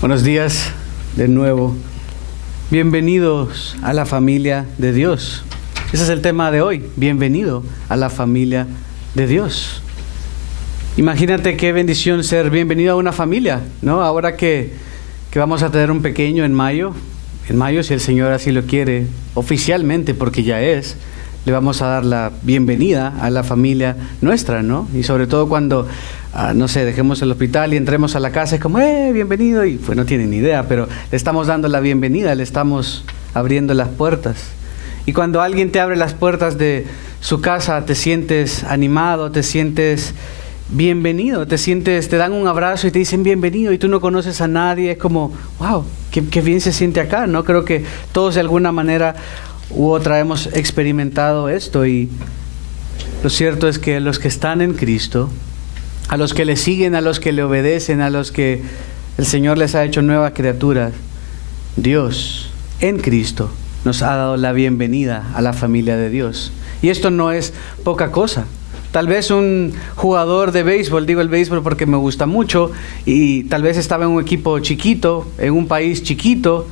Buenos días de nuevo. Bienvenidos a la familia de Dios. Ese es el tema de hoy. Bienvenido a la familia de Dios. Imagínate qué bendición ser bienvenido a una familia, ¿no? Ahora que vamos a tener un pequeño en mayo, si el Señor así lo quiere, oficialmente, porque ya es, le vamos a dar la bienvenida a la familia nuestra, ¿no? Y sobre todo cuando, no sé, dejemos el hospital y entremos a la casa, es como, bienvenido, y pues no tienen ni idea, pero le estamos dando la bienvenida, le estamos abriendo las puertas. Y cuando alguien te abre las puertas de su casa, te sientes animado, te sientes bienvenido, te dan un abrazo y te dicen bienvenido y tú no conoces a nadie, es como, wow, qué bien se siente acá, ¿no? Creo que todos de alguna manera u otra hemos experimentado esto, y lo cierto es que los que están en Cristo, a los que le siguen, a los que le obedecen, a los que el Señor les ha hecho nuevas criaturas, Dios en Cristo nos ha dado la bienvenida a la familia de Dios. Y esto no es poca cosa. Tal vez un jugador de béisbol, digo el béisbol porque me gusta mucho, y tal vez estaba en un equipo chiquito, en un país chiquito,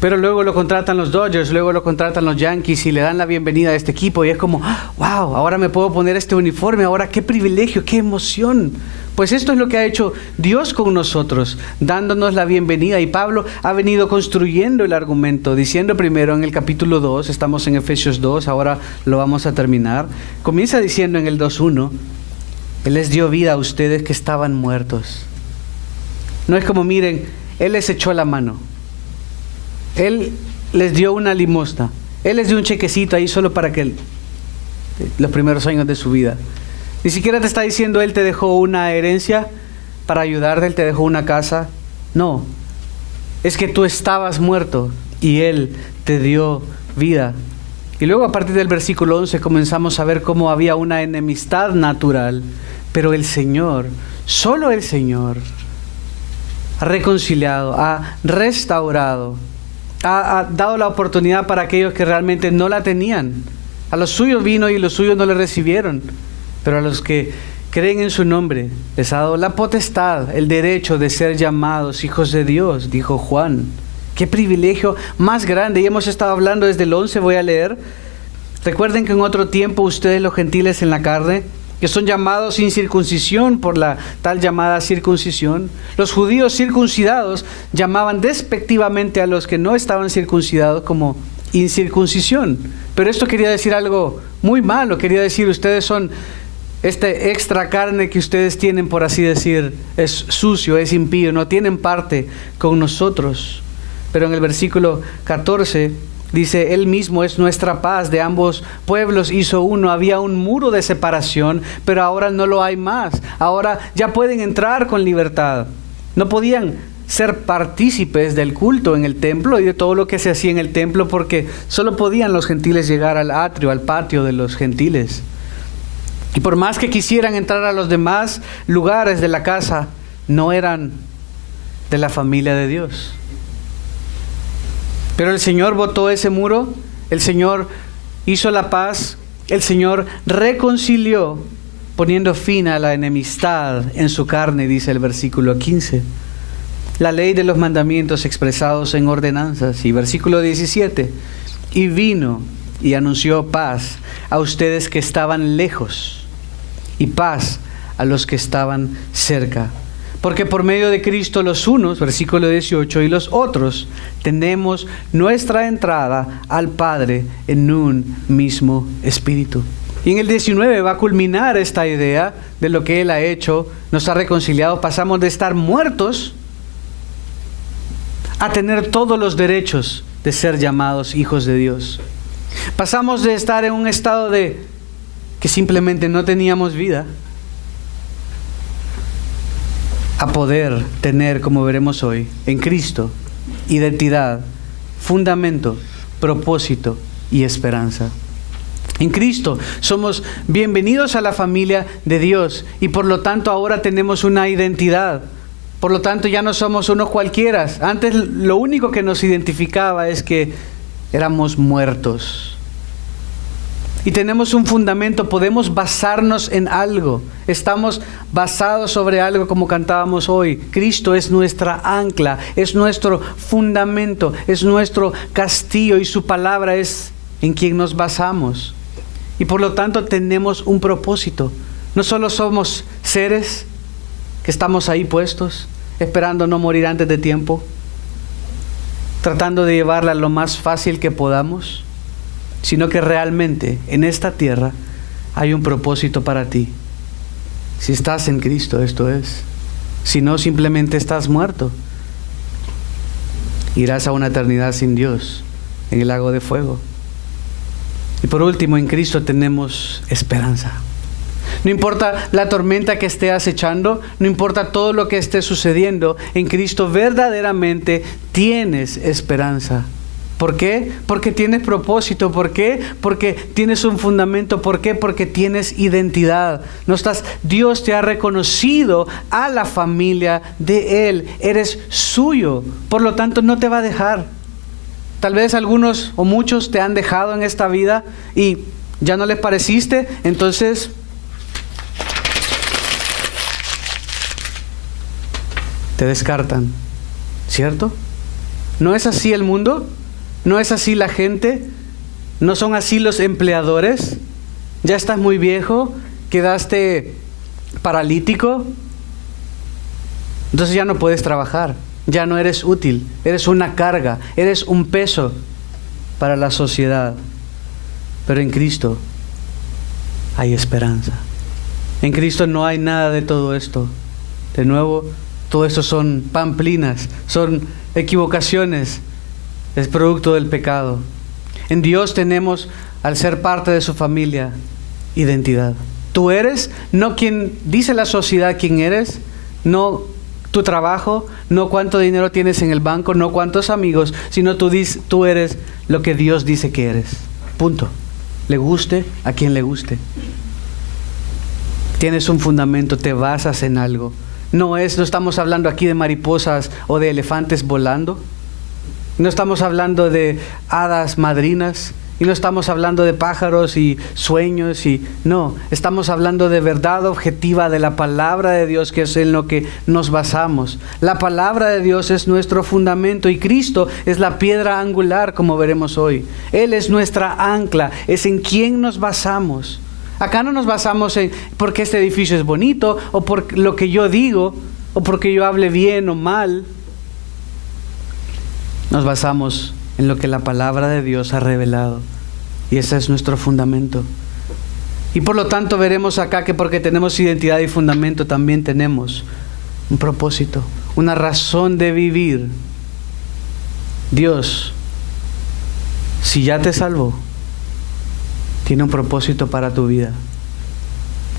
pero luego lo contratan los Dodgers, luego lo contratan los Yankees y le dan la bienvenida a este equipo y es como, wow, ahora me puedo poner este uniforme, ahora qué privilegio, qué emoción. Pues esto es lo que ha hecho Dios con nosotros, dándonos la bienvenida. Y Pablo ha venido construyendo el argumento, diciendo primero en el capítulo 2, estamos en Efesios 2, ahora lo vamos a terminar. Comienza diciendo en el 2:1, Él les dio vida a ustedes que estaban muertos. No es como, miren, Él les echó la mano. Él les dio una limosna. Él les dio un chequecito ahí solo para que los primeros años de su vida. Ni siquiera te está diciendo Él te dejó una herencia para ayudarte, Él te dejó una casa. No, es que tú estabas muerto y Él te dio vida. Y luego a partir del versículo 11 comenzamos a ver cómo había una enemistad natural, pero el Señor, solo el Señor, ha reconciliado, ha restaurado, ha dado la oportunidad para aquellos que realmente no la tenían. A los suyos vino y los suyos no le recibieron, pero a los que creen en su nombre les ha dado la potestad, el derecho de ser llamados hijos de Dios, dijo Juan. Qué privilegio más grande. Y hemos estado hablando desde el 11, voy a leer. Recuerden que en otro tiempo ustedes, los gentiles en la carne, que son llamados sin circuncisión por la tal llamada circuncisión, los judíos circuncidados llamaban despectivamente a los que no estaban circuncidados como incircuncisión. Pero esto quería decir algo muy malo, quería decir ustedes son, este extra carne que ustedes tienen, por así decir, es sucio, es impío, no tienen parte con nosotros. Pero en el versículo 14 dice, Él mismo es nuestra paz, de ambos pueblos hizo uno. Había un muro de separación, pero ahora no lo hay más. Ahora ya pueden entrar con libertad. No podían ser partícipes del culto en el templo y de todo lo que se hacía en el templo, porque solo podían los gentiles llegar al atrio, al patio de los gentiles. Y por más que quisieran entrar a los demás lugares de la casa, no eran de la familia de Dios. Pero el Señor botó ese muro, el Señor hizo la paz, el Señor reconcilió, poniendo fin a la enemistad en su carne, dice el versículo 15. La ley de los mandamientos expresados en ordenanzas. Y versículo 17, y vino y anunció paz a ustedes que estaban lejos, y paz a los que estaban cerca. Porque por medio de Cristo los unos, versículo 18, y los otros, tenemos nuestra entrada al Padre en un mismo espíritu. Y en el 19 va a culminar esta idea de lo que Él ha hecho, nos ha reconciliado. Pasamos de estar muertos a tener todos los derechos de ser llamados hijos de Dios. Pasamos de estar en un estado de que simplemente no teníamos vida, a poder tener, como veremos hoy, en Cristo, identidad, fundamento, propósito y esperanza. En Cristo somos bienvenidos a la familia de Dios y por lo tanto ahora tenemos una identidad. Por lo tanto ya no somos unos cualquiera. Antes lo único que nos identificaba es que éramos muertos. y tenemos un fundamento, podemos basarnos en algo. Estamos basados sobre algo como cantábamos hoy. Cristo es nuestra ancla, es nuestro fundamento, es nuestro castillo y su palabra es en quien nos basamos. Y por lo tanto tenemos un propósito. No solo somos seres que estamos ahí puestos, esperando no morir antes de tiempo, tratando de llevarla lo más fácil que podamos, sino que realmente en esta tierra hay un propósito para ti. Si estás en Cristo, esto es. Si no, simplemente estás muerto. Irás a una eternidad sin Dios, en el lago de fuego. Y por último, en Cristo tenemos esperanza. No importa la tormenta que esté acechando, no importa todo lo que esté sucediendo, en Cristo verdaderamente tienes esperanza. ¿Por qué? Porque tienes propósito. ¿Por qué? Porque tienes un fundamento. ¿Por qué? Porque tienes identidad. Dios te ha reconocido a la familia de Él. Eres suyo. Por lo tanto, no te va a dejar. Tal vez algunos o muchos te han dejado en esta vida y ya no les pareciste, entonces te descartan, ¿cierto? ¿No es así el mundo? ¿No es así la gente? ¿No son así los empleadores? Ya estás muy viejo, quedaste paralítico, entonces ya no puedes trabajar, ya no eres útil, eres una carga, eres un peso para la sociedad. Pero en Cristo hay esperanza. En Cristo no hay nada de todo esto. De nuevo, todo esto son pamplinas, son equivocaciones, es producto del pecado. En Dios tenemos, al ser parte de su familia, identidad. Tú eres no quien dice la sociedad quién eres, no tu trabajo, no cuánto dinero tienes en el banco, no cuántos amigos, sino tú eres lo que Dios dice que eres. Punto. Le guste a quien le guste. Tienes un fundamento, te basas en algo. No estamos hablando aquí de mariposas o de elefantes volando. No estamos hablando de hadas madrinas. Y no estamos hablando de pájaros y sueños. No, estamos hablando de verdad objetiva de la palabra de Dios, que es en lo que nos basamos. La palabra de Dios es nuestro fundamento y Cristo es la piedra angular, como veremos hoy. Él es nuestra ancla, es en quien nos basamos. Acá no nos basamos en porque este edificio es bonito, o por lo que yo digo, o porque yo hable bien o mal. Nos basamos en lo que la palabra de Dios ha revelado. Y ese es nuestro fundamento. Y por lo tanto veremos acá que porque tenemos identidad y fundamento, también tenemos un propósito, una razón de vivir. Dios, si ya te salvó, tiene un propósito para tu vida.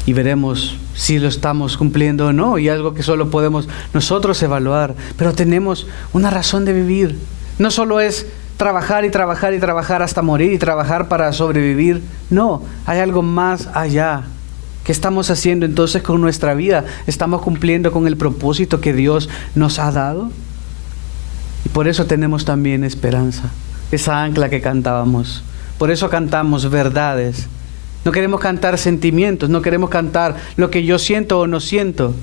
Y veremos si lo estamos cumpliendo o no, y algo que solo podemos nosotros evaluar. Pero tenemos una razón de vivir. No solo es trabajar y trabajar y trabajar hasta morir y trabajar para sobrevivir. No, hay algo más allá. ¿Qué estamos haciendo entonces con nuestra vida? ¿Estamos cumpliendo con el propósito que Dios nos ha dado? Y por eso tenemos también esperanza, esa ancla que cantábamos. Por eso cantamos verdades. No queremos cantar sentimientos, no queremos cantar lo que yo siento o no siento.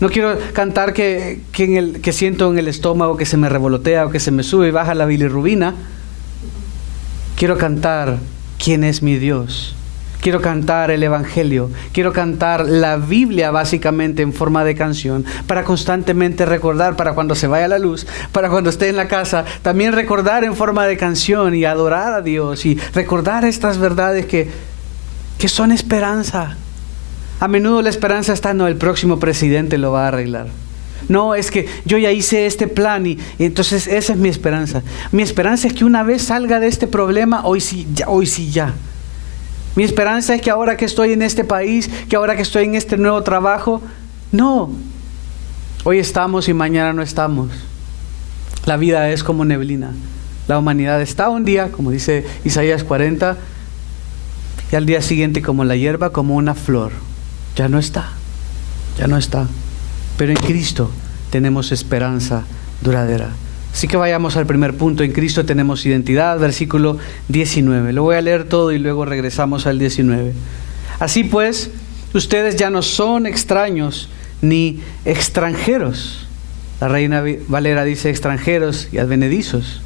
No quiero cantar que siento en el estómago que se me revolotea o que se me sube y baja la bilirrubina. Quiero cantar quién es mi Dios. Quiero cantar el Evangelio. Quiero cantar la Biblia básicamente en forma de canción para constantemente recordar, para cuando se vaya la luz, para cuando esté en la casa, también recordar en forma de canción y adorar a Dios y recordar estas verdades que son esperanza. A menudo la esperanza está, no, el próximo presidente lo va a arreglar. No, es que yo ya hice este plan y entonces esa es mi esperanza. Mi esperanza es que una vez salga de este problema, hoy sí ya. Mi esperanza es que ahora que estoy en este país, que ahora que estoy en este nuevo trabajo, no. Hoy estamos y mañana no estamos. La vida es como neblina. La humanidad está un día, como dice Isaías 40, y al día siguiente como la hierba, como una flor. Ya no está. Pero en Cristo tenemos esperanza duradera. Así que vayamos al primer punto. En Cristo tenemos identidad, versículo 19. Lo voy a leer todo y luego regresamos al 19. Así pues, ustedes ya no son extraños ni extranjeros. La Reina Valera dice extranjeros y advenedizos,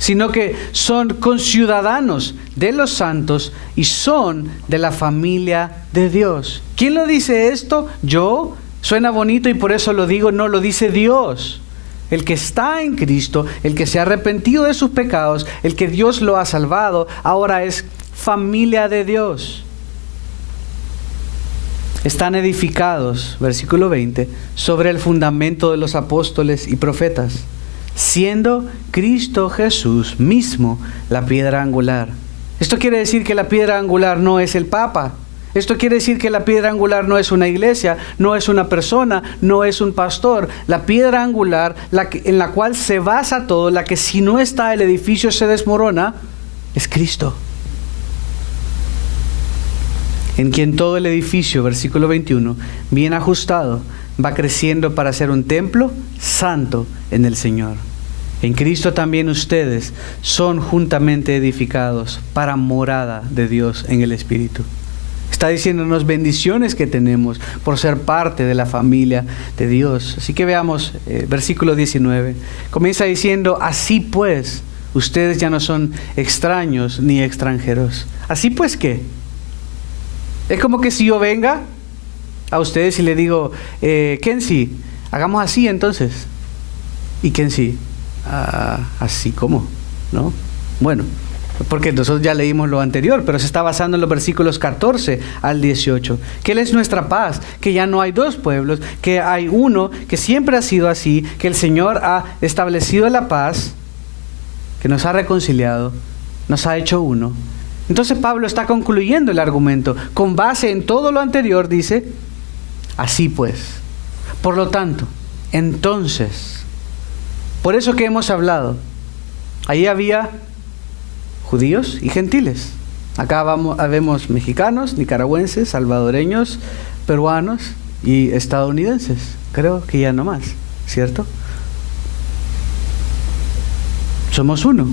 sino que son conciudadanos de los santos y son de la familia de Dios. ¿Quién lo dice esto? ¿Yo? Suena bonito y por eso lo digo. No, lo dice Dios. El que está en Cristo, el que se ha arrepentido de sus pecados, el que Dios lo ha salvado, ahora es familia de Dios. Están edificados, versículo 20, sobre el fundamento de los apóstoles y profetas, siendo Cristo Jesús mismo la piedra angular. Esto quiere decir que la piedra angular no es el Papa. Esto quiere decir que la piedra angular no es una iglesia, no es una persona, no es un pastor. La piedra angular, en la cual se basa todo, la que si no está el edificio se desmorona, es Cristo. En quien todo el edificio, versículo 21, bien ajustado, va creciendo para ser un templo santo en el Señor. En Cristo también ustedes son juntamente edificados para morada de Dios en el Espíritu. Está diciéndonos bendiciones que tenemos por ser parte de la familia de Dios. Así que veamos versículo 19. Comienza diciendo, así pues, ustedes ya no son extraños ni extranjeros. ¿Así pues qué? Es como que si yo venga a ustedes y le digo, Kenzie, hagamos así entonces. ¿Y Kenzie? ¿Así cómo? ¿No? Bueno, porque nosotros ya leímos lo anterior, pero se está basando en los versículos 14 al 18. Que Él es nuestra paz, que ya no hay dos pueblos, que hay uno, que siempre ha sido así, que el Señor ha establecido la paz, que nos ha reconciliado, nos ha hecho uno. Entonces Pablo está concluyendo el argumento. Con base en todo lo anterior dice, así pues. Por lo tanto, entonces, por eso que hemos hablado, ahí había judíos y gentiles. Acá vemos mexicanos, nicaragüenses, salvadoreños, peruanos y estadounidenses. Creo que ya no más, ¿cierto? Somos uno.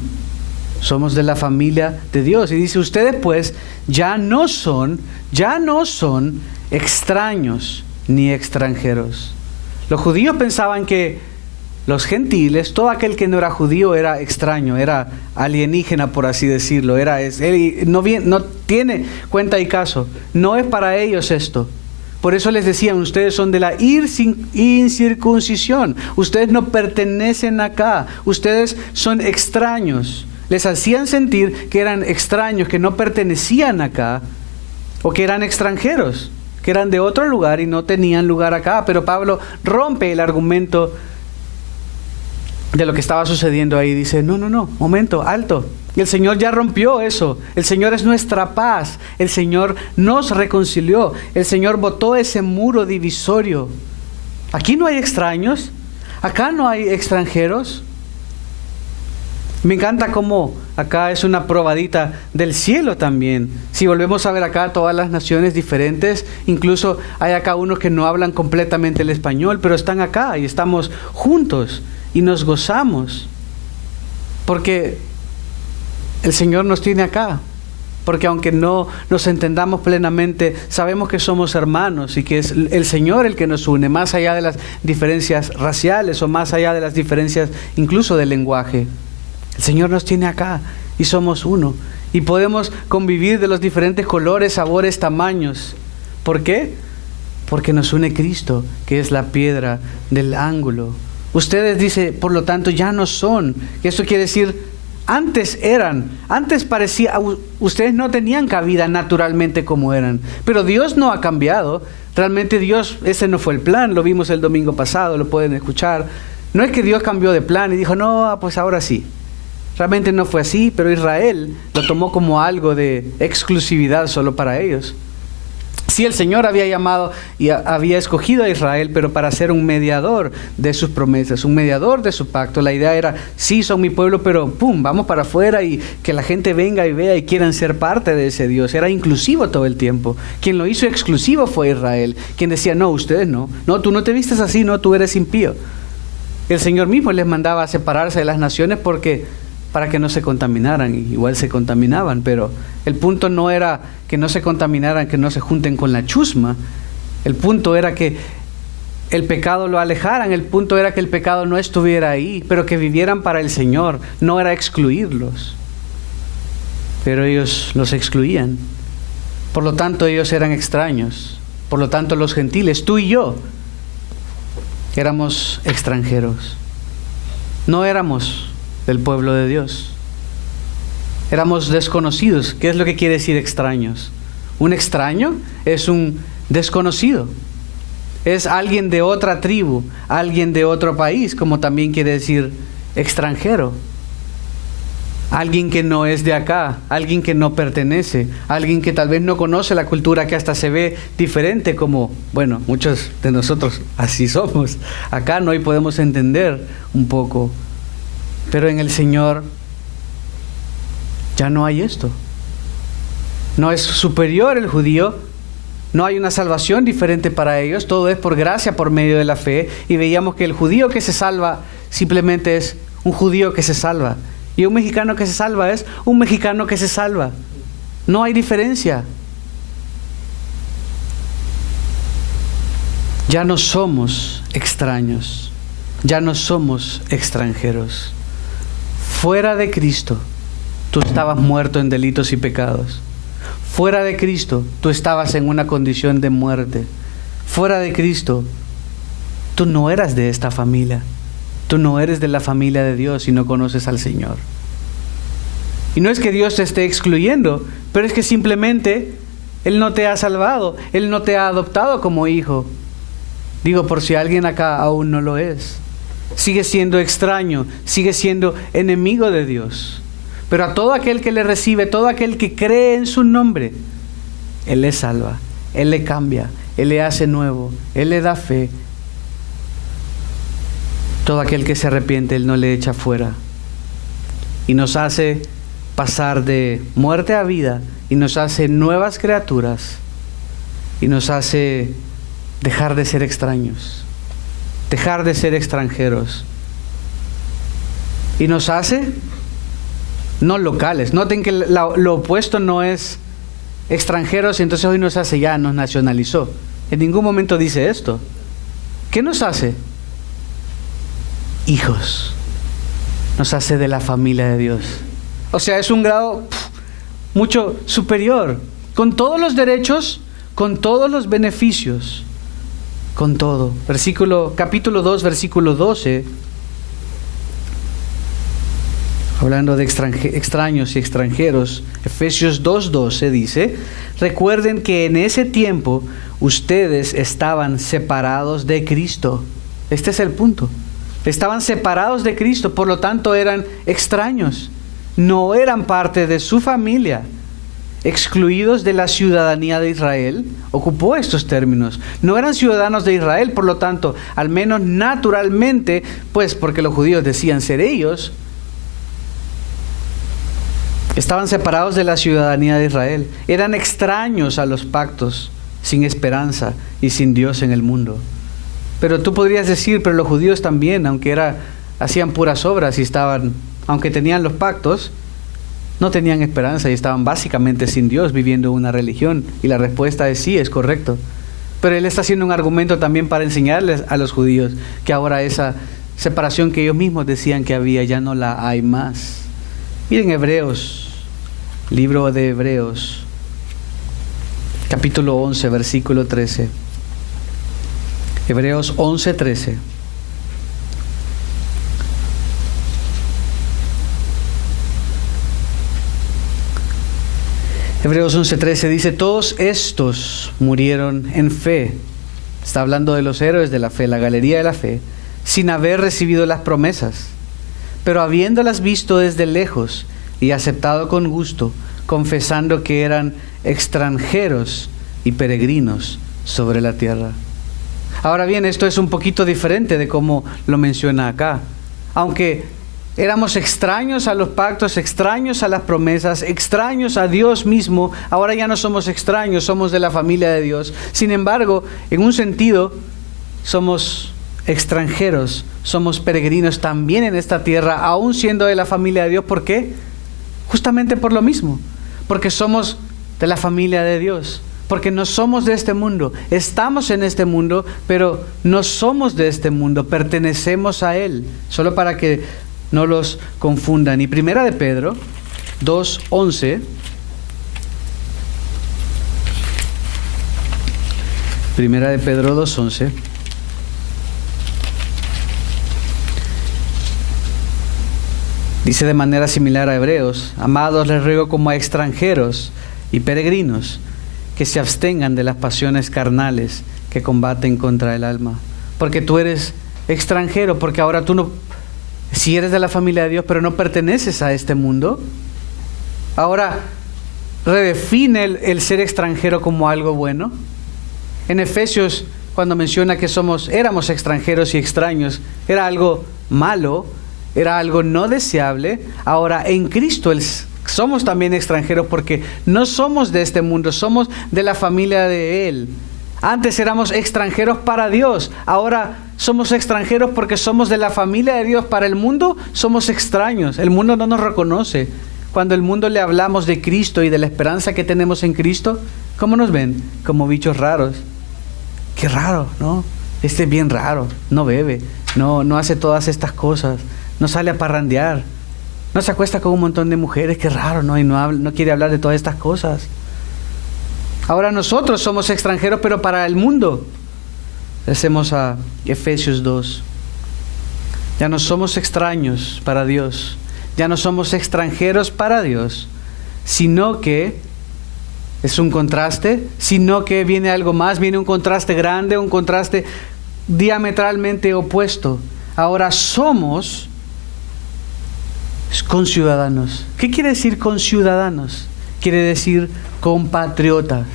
Somos de la familia de Dios. Y dice, ustedes pues ya no son extraños ni extranjeros. Los judíos pensaban que los gentiles, todo aquel que no era judío era extraño, era alienígena, por así decirlo. No tiene cuenta y caso. No es para ellos esto. Por eso les decían, ustedes son de la incircuncisión. Ustedes no pertenecen acá. Ustedes son extraños. Les hacían sentir que eran extraños, que no pertenecían acá, o que eran extranjeros, que eran de otro lugar y no tenían lugar acá. Pero Pablo rompe el argumento de lo que estaba sucediendo ahí. Dice, no, momento, alto. El Señor ya rompió eso. El Señor es nuestra paz. El Señor nos reconcilió. El Señor botó ese muro divisorio. Aquí no hay extraños. Acá no hay extranjeros. Me encanta cómo acá es una probadita del cielo también. Si volvemos a ver acá todas las naciones diferentes, incluso hay acá unos que no hablan completamente el español, pero están acá y estamos juntos y nos gozamos. Porque el Señor nos tiene acá. Porque aunque no nos entendamos plenamente, sabemos que somos hermanos y que es el Señor el que nos une, más allá de las diferencias raciales o más allá de las diferencias incluso del lenguaje. El Señor nos tiene acá y somos uno. Y podemos convivir de los diferentes colores, sabores, tamaños. ¿Por qué? Porque nos une Cristo, que es la piedra del ángulo. Ustedes, dice, por lo tanto, ya no son. Esto quiere decir, antes parecía, ustedes no tenían cabida naturalmente como eran. Pero Dios no ha cambiado. Realmente Dios, ese no fue el plan. Lo vimos el domingo pasado, lo pueden escuchar. No es que Dios cambió de plan y dijo, no, pues ahora sí. Realmente no fue así, pero Israel lo tomó como algo de exclusividad solo para ellos. Sí, el Señor había llamado y había escogido a Israel, pero para ser un mediador de sus promesas, un mediador de su pacto. La idea era, sí, son mi pueblo, pero ¡pum!, vamos para afuera y que la gente venga y vea y quieran ser parte de ese Dios. Era inclusivo todo el tiempo. Quien lo hizo exclusivo fue Israel. Quien decía, no, ustedes no. No, tú no te vistes así, no, tú eres impío. El Señor mismo les mandaba a separarse de las naciones para que no se contaminaran. Igual se contaminaban, pero el punto no era que no se contaminaran, que no se junten con la chusma. El punto era que el pecado lo alejaran, el punto era que el pecado no estuviera ahí, pero que vivieran para el Señor, no era excluirlos. Pero ellos los excluían. Por lo tanto, ellos eran extraños. Por lo tanto, los gentiles, tú y yo, éramos extranjeros. No éramos del pueblo de Dios. Éramos desconocidos. ¿Qué es lo que quiere decir extraños? Un extraño es un desconocido. Es alguien de otra tribu, alguien de otro país, como también quiere decir extranjero. Alguien que no es de acá, alguien que no pertenece, alguien que tal vez no conoce la cultura, que hasta se ve diferente, como, bueno, muchos de nosotros así somos. Acá no, y podemos entender un poco. Pero en el Señor ya no hay esto. No es superior el judío. No hay una salvación diferente para ellos, todo es por gracia, por medio de la fe. Y veíamos que el judío que se salva simplemente es un judío que se salva. Y un mexicano que se salva es un mexicano que se salva. No hay diferencia. Ya no somos extraños, ya no somos extranjeros. Fuera de Cristo, tú estabas muerto en delitos y pecados. Fuera de Cristo, tú estabas en una condición de muerte. Fuera de Cristo, tú no eras de esta familia. Tú no eres de la familia de Dios y no conoces al Señor. Y no es que Dios te esté excluyendo, pero es que simplemente Él no te ha salvado. Él no te ha adoptado como hijo. Digo, por si alguien acá aún no lo es. Sigue siendo extraño, sigue siendo enemigo de Dios. Pero a todo aquel que le recibe, todo aquel que cree en su nombre, Él le salva, Él le cambia, Él le hace nuevo, Él le da fe. Todo aquel que se arrepiente, Él no le echa fuera. Y nos hace pasar de muerte a vida, y nos hace nuevas criaturas, y nos hace dejar de ser extraños, dejar de ser extranjeros. Y nos hace no locales. Noten que lo opuesto no es extranjeros y entonces hoy nos hace, ya nos nacionalizó. En ningún momento dice esto. ¿Qué nos hace? Hijos. Nos hace de la familia de Dios. O sea, es un grado mucho superior, con todos los derechos, con todos los beneficios, con todo. Capítulo 2, versículo 12. Hablando de extraños y extranjeros, Efesios 2:12 dice: recuerden que en ese tiempo ustedes estaban separados de Cristo. Este es el punto. Estaban separados de Cristo, por lo tanto eran extraños. No eran parte de su familia. Excluidos de la ciudadanía de Israel, ocupó estos términos. No eran ciudadanos de Israel, por lo tanto, al menos naturalmente, pues porque los judíos decían ser ellos, estaban separados de la ciudadanía de Israel. Eran extraños a los pactos, sin esperanza y sin Dios en el mundo. Pero tú podrías decir, pero los judíos también, hacían puras obras y aunque tenían los pactos, no tenían esperanza y estaban básicamente sin Dios, viviendo una religión. Y la respuesta es sí, es correcto. Pero él está haciendo un argumento también para enseñarles a los judíos que ahora esa separación que ellos mismos decían que había, ya no la hay más. Miren Hebreos. Libro de Hebreos, capítulo 11, versículo 13. Hebreos 11, 13. Hebreos 11, 13 dice: todos estos murieron en fe. Está hablando de los héroes de la fe, la galería de la fe, sin haber recibido las promesas, pero habiéndolas visto desde lejos y aceptado con gusto, confesando que eran extranjeros y peregrinos sobre la tierra. Ahora bien, esto es un poquito diferente de cómo lo menciona acá. Aunque éramos extraños a los pactos, extraños a las promesas, extraños a Dios mismo, ahora ya no somos extraños, somos de la familia de Dios. Sin embargo, en un sentido, somos extranjeros, somos peregrinos también en esta tierra, aún siendo de la familia de Dios. ¿Por qué? Justamente por lo mismo, porque somos de la familia de Dios, porque no somos de este mundo, estamos en este mundo, pero no somos de este mundo, pertenecemos a Él, solo para que no los confundan. Y Primera de Pedro 2:11, Primera de Pedro 2:11, dice de manera similar a Hebreos: amados, les ruego como a extranjeros y peregrinos que se abstengan de las pasiones carnales que combaten contra el alma. Porque tú eres extranjero, porque ahora tú no, si eres de la familia de Dios, pero no perteneces a este mundo, ahora redefine el ser extranjero como algo bueno. En Efesios, cuando menciona que éramos extranjeros y extraños, era algo malo, era algo no deseable. Ahora en Cristo somos también extranjeros porque no somos de este mundo, somos de la familia de Él. Antes éramos extranjeros para Dios, ahora somos extranjeros porque somos de la familia de Dios. Para el mundo somos extraños, el mundo no nos reconoce. Cuando el mundo le hablamos de Cristo y de la esperanza que tenemos en Cristo, ¿cómo nos ven? Como bichos raros. Qué raro, ¿no? Este es bien raro, no bebe, no hace todas estas cosas, no sale a parrandear, no se acuesta con un montón de mujeres, qué raro, ¿no? Y no quiere hablar de todas estas cosas. Ahora nosotros somos extranjeros, pero para el mundo. Hacemos a Efesios 2. Ya no somos extraños para Dios, ya no somos extranjeros para Dios, sino que es un contraste, sino que viene algo más, viene un contraste grande, un contraste diametralmente opuesto. Ahora somos conciudadanos. ¿Qué quiere decir conciudadanos? Quiere decir compatriotas.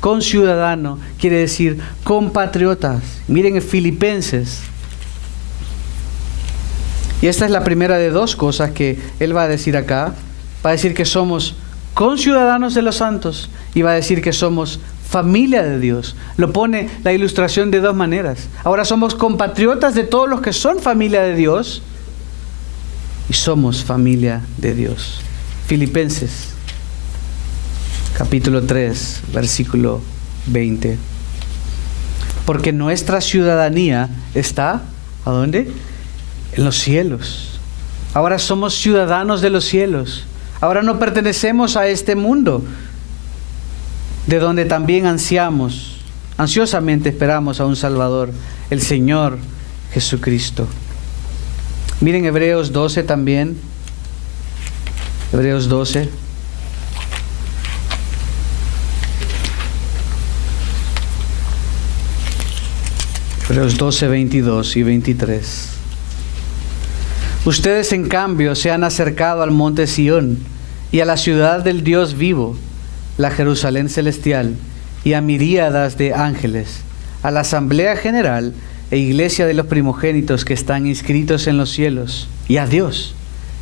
Conciudadano quiere decir compatriotas. Miren en Filipenses. Y esta es la primera de dos cosas que él va a decir acá. Va a decir que somos conciudadanos de los santos y va a decir que somos familia de Dios. Lo pone la ilustración de dos maneras. Ahora somos compatriotas de todos los que son familia de Dios y somos familia de Dios. Filipenses capítulo 3, versículo 20. Porque nuestra ciudadanía está, ¿a dónde? En los cielos. Ahora somos ciudadanos de los cielos. Ahora no pertenecemos a este mundo, de donde también ansiosamente esperamos a un Salvador, el Señor Jesucristo. Miren Hebreos 12 también. Hebreos 12. Hebreos 12, 22 y 23. Ustedes en cambio se han acercado al monte Sión y a la ciudad del Dios vivo, la Jerusalén celestial, y a miríadas de ángeles, a la asamblea general e iglesia de los primogénitos que están inscritos en los cielos, y a Dios,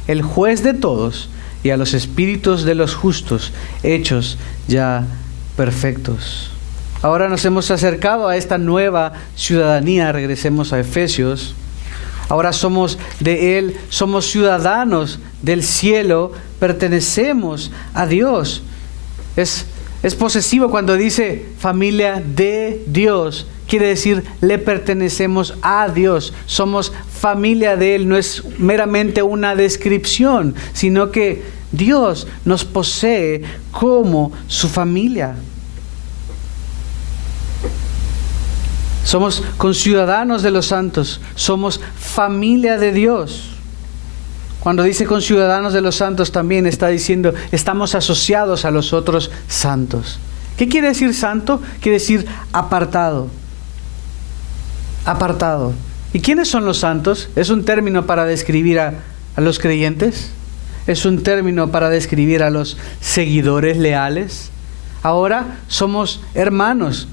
el juez de todos, y a los espíritus de los justos, hechos ya perfectos. Ahora nos hemos acercado a esta nueva ciudadanía. Regresemos a Efesios. Ahora somos de Él, somos ciudadanos del cielo, pertenecemos a Dios. Es posesivo cuando dice familia de Dios. Quiere decir, le pertenecemos a Dios. Somos familia de Él. No es meramente una descripción, sino que Dios nos posee como su familia. Somos conciudadanos de los santos, somos familia de Dios. Cuando dice conciudadanos de los santos también está diciendo, estamos asociados a los otros santos. ¿Qué quiere decir santo? Quiere decir apartado. Apartado. ¿Y quiénes son los santos? ¿Es un término para describir a los creyentes? ¿Es un término para describir a los seguidores leales? Ahora somos hermanos.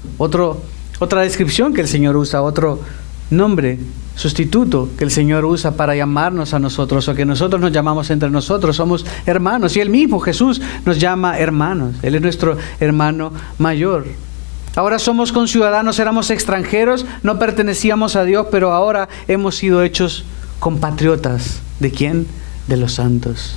Otra descripción que el Señor usa, otro nombre, sustituto que el Señor usa para llamarnos a nosotros, o que nosotros nos llamamos entre nosotros, somos hermanos. Y Él mismo, Jesús, nos llama hermanos. Él es nuestro hermano mayor. Ahora somos conciudadanos, éramos extranjeros, no pertenecíamos a Dios, pero ahora hemos sido hechos compatriotas. ¿De quién? De los santos.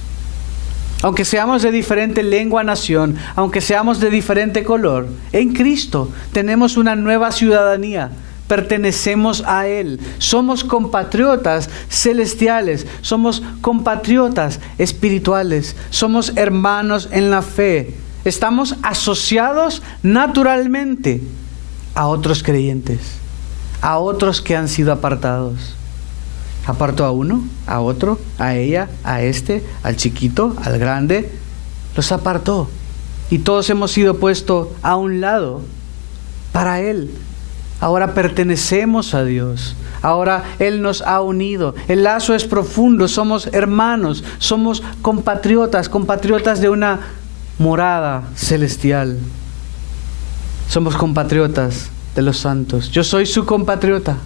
Aunque seamos de diferente lengua, nación, aunque seamos de diferente color, en Cristo tenemos una nueva ciudadanía. Pertenecemos a Él. Somos compatriotas celestiales. Somos compatriotas espirituales. Somos hermanos en la fe. Estamos asociados naturalmente a otros creyentes, a otros que han sido apartados. Apartó a uno, a otro, a ella, a este, al chiquito, al grande. Los apartó. Y todos hemos sido puestos a un lado para Él. Ahora pertenecemos a Dios. Ahora Él nos ha unido. El lazo es profundo. Somos hermanos. Somos compatriotas. Compatriotas de una morada celestial. Somos compatriotas de los santos. Yo soy su compatriota.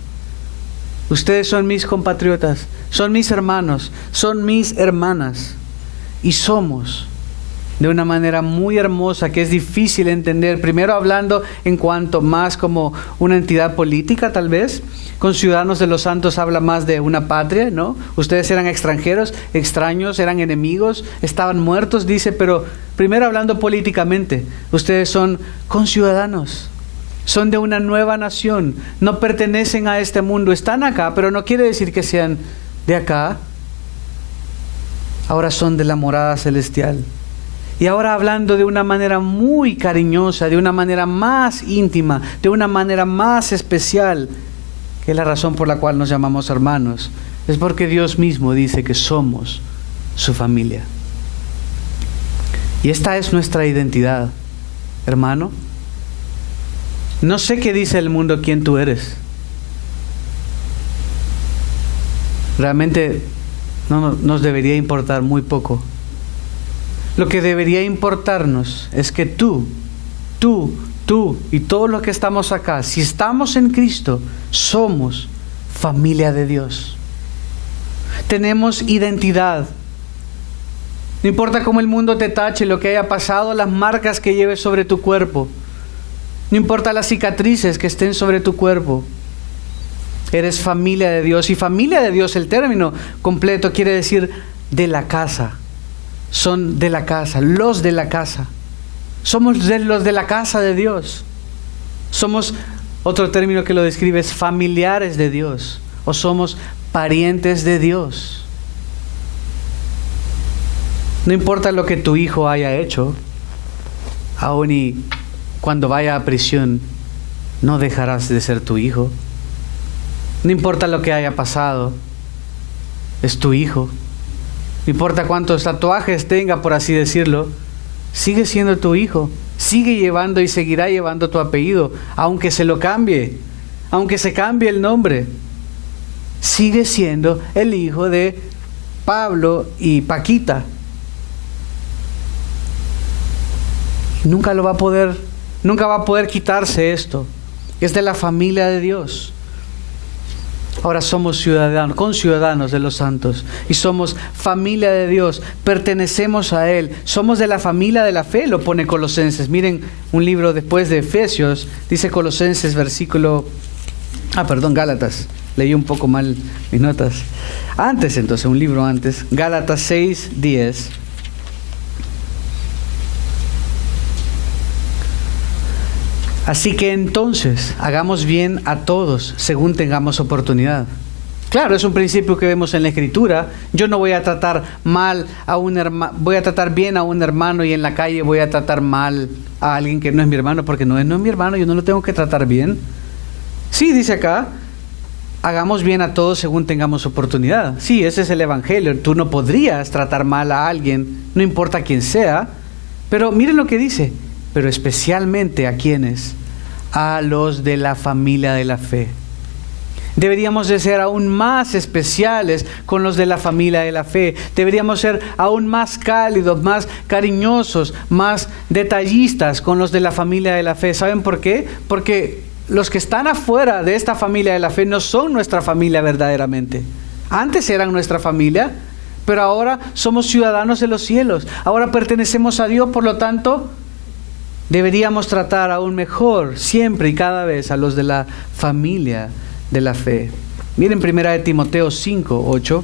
Ustedes son mis compatriotas. Son mis hermanos. Son mis hermanas. Y somos de una manera muy hermosa que es difícil entender. Primero hablando en cuanto más como una entidad política tal vez. Con ciudadanos de los santos habla más de una patria, ¿no? Ustedes eran extranjeros, extraños, eran enemigos, estaban muertos, dice, pero primero hablando políticamente, ustedes son conciudadanos, son de una nueva nación, no pertenecen a este mundo, están acá, pero no quiere decir que sean de acá. Ahora son de la morada celestial. Y ahora hablando de una manera muy cariñosa, de una manera más íntima, de una manera más especial, que es la razón por la cual nos llamamos hermanos, es porque Dios mismo dice que somos su familia. Y esta es nuestra identidad, hermano. No sé qué dice el mundo quién tú eres. Realmente no nos debería importar muy poco. Lo que debería importarnos es que tú y todos los que estamos acá, si estamos en Cristo, somos familia de Dios. Tenemos identidad. No importa cómo el mundo te tache, lo que haya pasado, las marcas que lleves sobre tu cuerpo. No importa las cicatrices que estén sobre tu cuerpo. Eres familia de Dios. Y familia de Dios, el término completo quiere decir de la casa. Son de la casa, los de la casa. Somos los de la casa de Dios. Somos, otro término que lo describe es familiares de Dios. O somos parientes de Dios. No importa lo que tu hijo haya hecho, aun y cuando vaya a prisión, no dejarás de ser tu hijo. No importa lo que haya pasado, es tu hijo. No importa cuántos tatuajes tenga, por así decirlo, sigue siendo tu hijo. Sigue llevando y seguirá llevando tu apellido, aunque se lo cambie, aunque se cambie el nombre. Sigue siendo el hijo de Pablo y Paquita. Nunca va a poder quitarse esto. Es de la familia de Dios. Ahora somos conciudadanos de los santos y somos familia de Dios, pertenecemos a Él, somos de la familia de la fe, lo pone Colosenses. Miren un libro después de Efesios, dice Colosenses Gálatas, leí un poco mal mis notas. Un libro antes, Gálatas 6:10. Así que entonces, hagamos bien a todos según tengamos oportunidad. Claro, es un principio que vemos en la Escritura. Yo no voy a tratar mal a voy a tratar bien a un hermano y en la calle voy a tratar mal a alguien que no es mi hermano, porque no es mi hermano, yo no lo tengo que tratar bien. Sí, dice acá, hagamos bien a todos según tengamos oportunidad. Sí, ese es el Evangelio. Tú no podrías tratar mal a alguien, no importa quién sea. Pero miren lo que dice, pero especialmente a quienes, a los de la familia de la fe. Deberíamos de ser aún más especiales con los de la familia de la fe. Deberíamos ser aún más cálidos, más cariñosos, más detallistas con los de la familia de la fe. ¿Saben por qué? Porque los que están afuera de esta familia de la fe no son nuestra familia verdaderamente. Antes eran nuestra familia, pero ahora somos ciudadanos de los cielos. Ahora pertenecemos a Dios, por lo tanto, deberíamos tratar aún mejor, siempre y cada vez, a los de la familia de la fe. Miren 1 Timoteo 5, 8.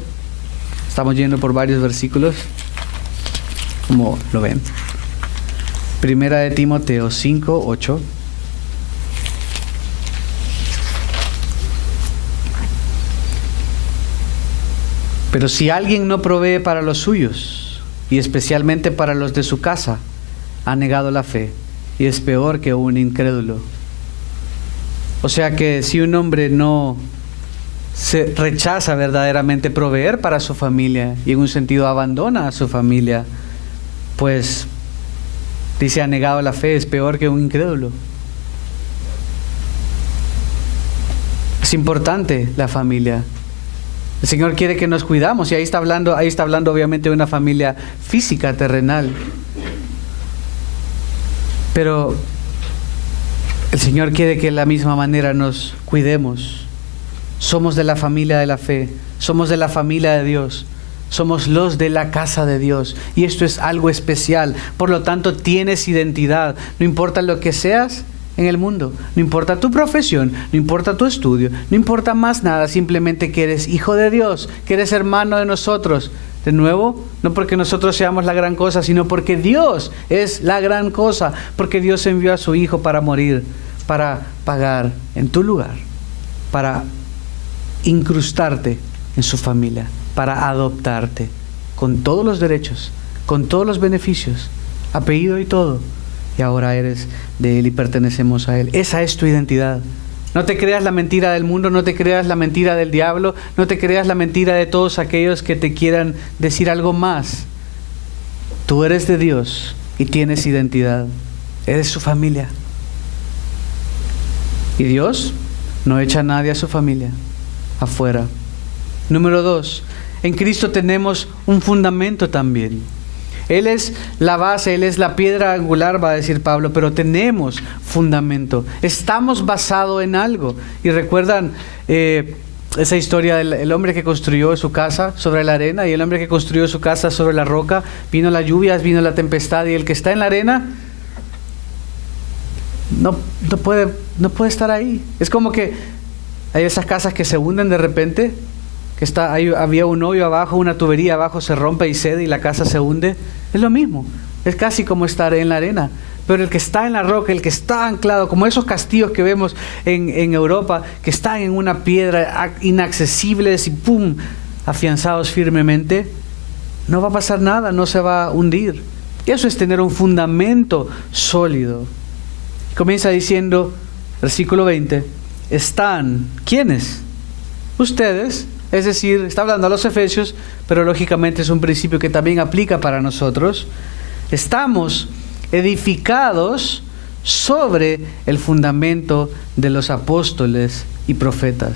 Estamos yendo por varios versículos, como lo ven. 1 Timoteo 5, 8. Pero si alguien no provee para los suyos, y especialmente para los de su casa, ha negado la fe, y es peor que un incrédulo. O sea que si un hombre no se rechaza verdaderamente proveer para su familia, y en un sentido abandona a su familia, pues dice, ha negado la fe, es peor que un incrédulo. Es importante la familia. El Señor quiere que nos cuidamos, y ahí está hablando obviamente de una familia física, terrenal. Pero el Señor quiere que de la misma manera nos cuidemos. Somos de la familia de la fe, somos de la familia de Dios, somos los de la casa de Dios, y esto es algo especial. Por lo tanto, tienes identidad, no importa lo que seas en el mundo, no importa tu profesión, no importa tu estudio, no importa más nada, simplemente que eres hijo de Dios, que eres hermano de nosotros. De nuevo, no porque nosotros seamos la gran cosa, sino porque Dios es la gran cosa, porque Dios envió a su Hijo para morir, para pagar en tu lugar, para incrustarte en su familia, para adoptarte con todos los derechos, con todos los beneficios, apellido y todo. Y ahora eres de Él y pertenecemos a Él. Esa es tu identidad. No te creas la mentira del mundo, no te creas la mentira del diablo, no te creas la mentira de todos aquellos que te quieran decir algo más. Tú eres de Dios y tienes identidad. Eres su familia. Y Dios no echa a nadie a su familia afuera. Número 2, en Cristo tenemos un fundamento también. Él es la base, Él es la piedra angular, va a decir Pablo, pero tenemos fundamento. Estamos basados en algo. Y recuerdan esa historia del hombre que construyó su casa sobre la arena y el hombre que construyó su casa sobre la roca. Vino las lluvias, vino la tempestad, y el que está en la arena no puede estar ahí. Es como que hay esas casas que se hunden de repente, que había un hoyo abajo, una tubería abajo, se rompe y cede y la casa se hunde. Es lo mismo, es casi como estar en la arena. Pero el que está en la roca, el que está anclado, como esos castillos que vemos en Europa, que están en una piedra, inaccesibles y ¡pum!, afianzados firmemente, no va a pasar nada, no se va a hundir. Y eso es tener un fundamento sólido. Comienza diciendo, versículo 20, están, ¿quiénes? Ustedes. Es decir, está hablando a los efesios, pero lógicamente es un principio que también aplica para nosotros. Estamos edificados sobre el fundamento de los apóstoles y profetas,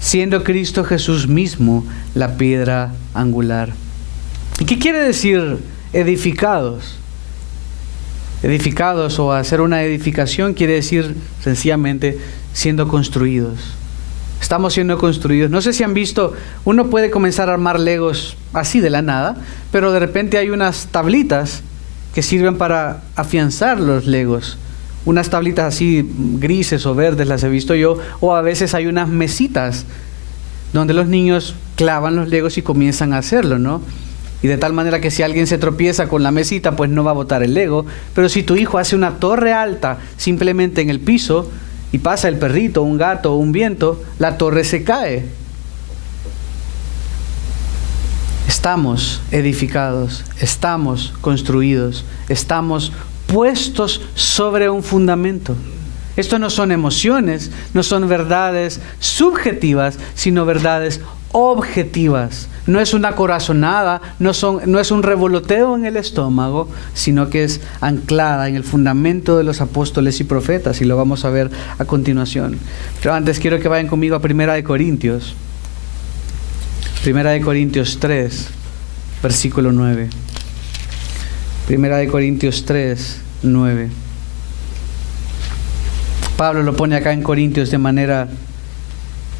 siendo Cristo Jesús mismo la piedra angular. ¿Y qué quiere decir edificados? Edificados, o hacer una edificación, quiere decir sencillamente siendo construidos. Estamos siendo construidos. No sé si han visto, uno puede comenzar a armar legos así de la nada, pero de repente hay unas tablitas que sirven para afianzar los legos. Unas tablitas así grises o verdes las he visto yo, o a veces hay unas mesitas donde los niños clavan los legos y comienzan a hacerlo, ¿no? Y de tal manera que si alguien se tropieza con la mesita, pues no va a botar el lego. Pero si tu hijo hace una torre alta simplemente en el piso, y pasa el perrito, un gato o un viento, la torre se cae. Estamos edificados, estamos construidos, estamos puestos sobre un fundamento. Esto no son emociones, no son verdades subjetivas, sino verdades objetivas. No es una corazonada, no es un revoloteo en el estómago, sino que es anclada en el fundamento de los apóstoles y profetas, y lo vamos a ver a continuación. Pero antes quiero que vayan conmigo a 1 Corintios. 1 Corintios 3, versículo 9. 1 Corintios 3, 9. Pablo lo pone acá en Corintios de manera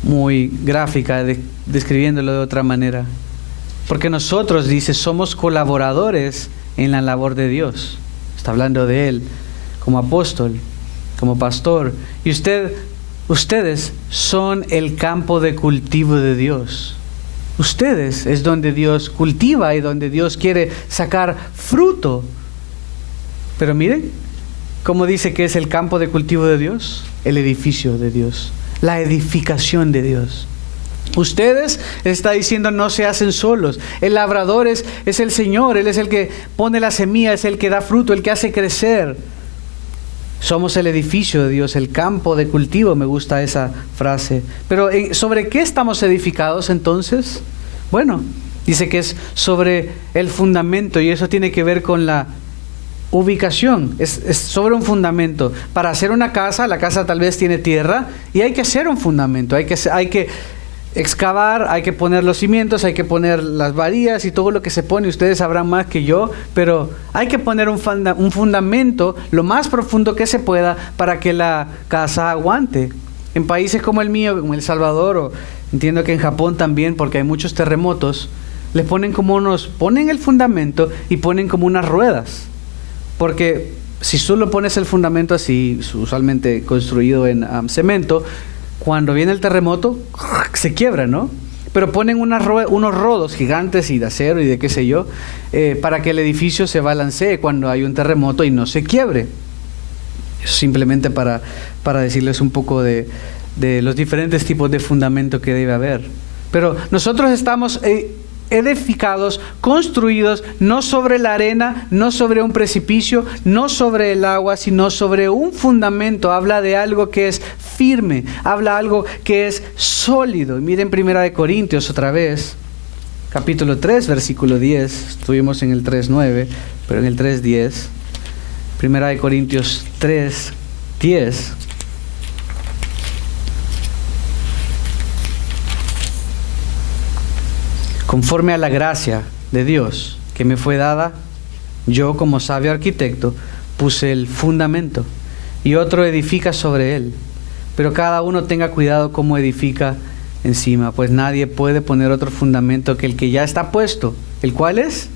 muy gráfica, describiéndolo de otra manera. Porque nosotros, dice, somos colaboradores en la labor de Dios. Está hablando de Él. como apóstol, como pastor. Y ustedes son el campo de cultivo de Dios. Ustedes es donde Dios cultiva y donde Dios quiere sacar fruto. Pero miren, ¿cómo dice que es el campo de cultivo de Dios? El edificio de Dios, la edificación de Dios. Ustedes, está diciendo, no se hacen solos. El labrador es el Señor. Él es el que pone la semilla, es el que da fruto, el que hace crecer. Somos el edificio de Dios, el campo de cultivo. Me gusta esa frase. Pero ¿sobre qué estamos edificados entonces? Bueno, dice que es sobre el fundamento, y eso tiene que ver con la ubicación. Es sobre un fundamento. Para hacer una casa, la casa tal vez tiene tierra y hay que hacer un fundamento. Hay que excavar, hay que poner los cimientos, hay que poner las varillas y todo lo que se pone. Ustedes sabrán más que yo, pero hay que poner un fundamento lo más profundo que se pueda para que la casa aguante. En países como el mío, como El Salvador, o entiendo que en Japón también, porque hay muchos terremotos, les ponen ponen el fundamento y ponen como unas ruedas. Porque si solo pones el fundamento así, usualmente construido en cemento, cuando viene el terremoto, se quiebra, ¿no? Pero ponen unos rodos gigantes y de acero y de qué sé yo, para que el edificio se balancee cuando hay un terremoto y no se quiebre. Simplemente para decirles un poco de los diferentes tipos de fundamento que debe haber. Pero nosotros estamos edificados, construidos, no sobre la arena, no sobre un precipicio, no sobre el agua, sino sobre un fundamento. Habla de algo que es firme, habla de algo que es sólido. Miren 1 Corintios otra vez, capítulo 3, versículo 10. Estuvimos en el 3:9, pero en el 3:10. 1 Corintios 3:10. Conforme a la gracia de Dios que me fue dada, yo como sabio arquitecto puse el fundamento y otro edifica sobre él. Pero cada uno tenga cuidado cómo edifica encima, pues nadie puede poner otro fundamento que el que ya está puesto. ¿El cual es?